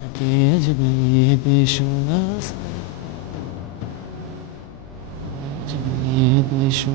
Acredite, deixa nas deixa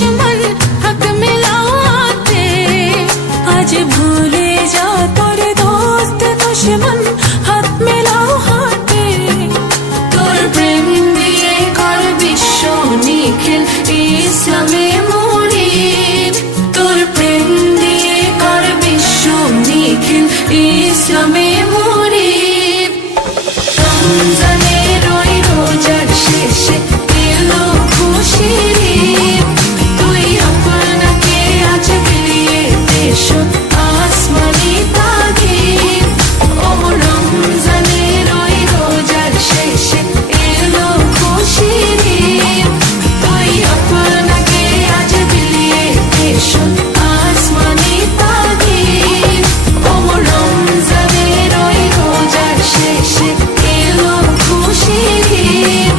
दुश्मन हक मिलाते आज भूले जा तोरे दोस्त दुश्मन हाथ मिलाओ हाथे তোর প্রেম দিয়ে কর বিশ্ব নিখিল ইসলামে মুরিদ তোর প্রেম দিয়ে কর বিশ্ব নিখিল ইসলামে মুরিদ রমজানের ওই রোজার শেষে এলো খুশির ঈদ তুই আপনাকে আজ বিলিয়ে দেশ আসমানি তাগিদ ও রমজানের ওই রোজার শেষে এলো খুশির ঈদ তুই আপনাকে আজ বিলিয়ে দেশ আসমানি তাগিদ ও রমজানের ওই রোজার শেষে এলো খুশির ঈদ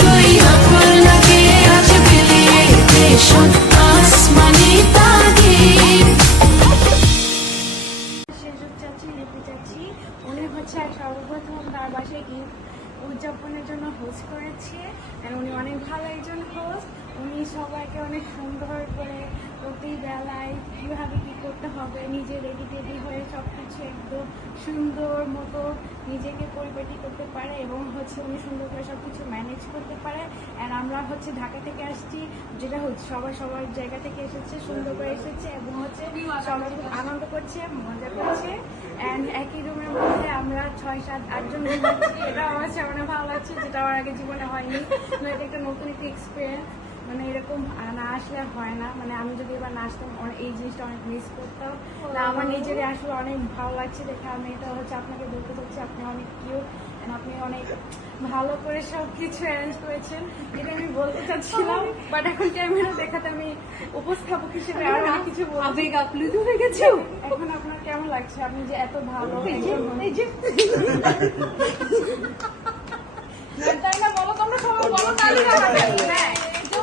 তুই আপনাকে আজ বিলিয়ে দেশ আসমানি তাগিদ সেজুক চাচি লিপি চাচি উনি হচ্ছে সর্বপ্রথম তার বাসায় ঈদ উদযাপনের জন্য হোস্ট করেছে আর উনি অনেক ভালো একজন হোস্ট উনি সবাইকে অনেক সুন্দর করে প্রতি বেলায় কীভাবে কী করতে হবে নিজে রেডি টেডি হয়ে সব কিছু একদম সুন্দর মতো নিজেকে পরিপাটি করতে পারে এবং হচ্ছে উনি সুন্দর করে সব কিছু ম্যানেজ করতে পারে আর আমরা হচ্ছে ঢাকা থেকে আসছি যেটা হচ্ছে সবাই সবার জায়গা থেকে এসেছে সুন্দর করে এসেছে এবং হচ্ছে সবাই খুব আনন্দ করছে মজা করছে অ্যান্ড একই রুমের মধ্যে আমরা 6-7-8 জন ঘুমাচ্ছি এটা আমার কাছে অনেক ভালো লাগছে যেটা আমার আগে জীবনে হয়নি মানে এটা একটা নতুন একটা এক্সপিরিয়েন্স মানে এরকম না আসলে আর হয় না মানে আমি যদি এবার না আসতাম এই জিনিসটা অনেক মিস করতাম না আমার নিজেরই আসলে অনেক ভালো লাগছে দেখে আমি এটা হচ্ছে আপনাকে বলতে চাচ্ছি আপনি অনেক কিউট আপনি অনেক ভালো করে সব কিছু অ্যারেঞ্জ করেছেন যেটা আমি বলতে চাচ্ছিলাম বাট এখন ক্যামেরা দেখাতে আমি উপস্থাপক হিসেবে আরো অনেক কিছু আবেগ আপ্লুত হয়ে গেছে এখন আপনার কেমন লাগছে আপনি যে এত ভালো তাই না বলো তোমরা সবাই বলো তাহলে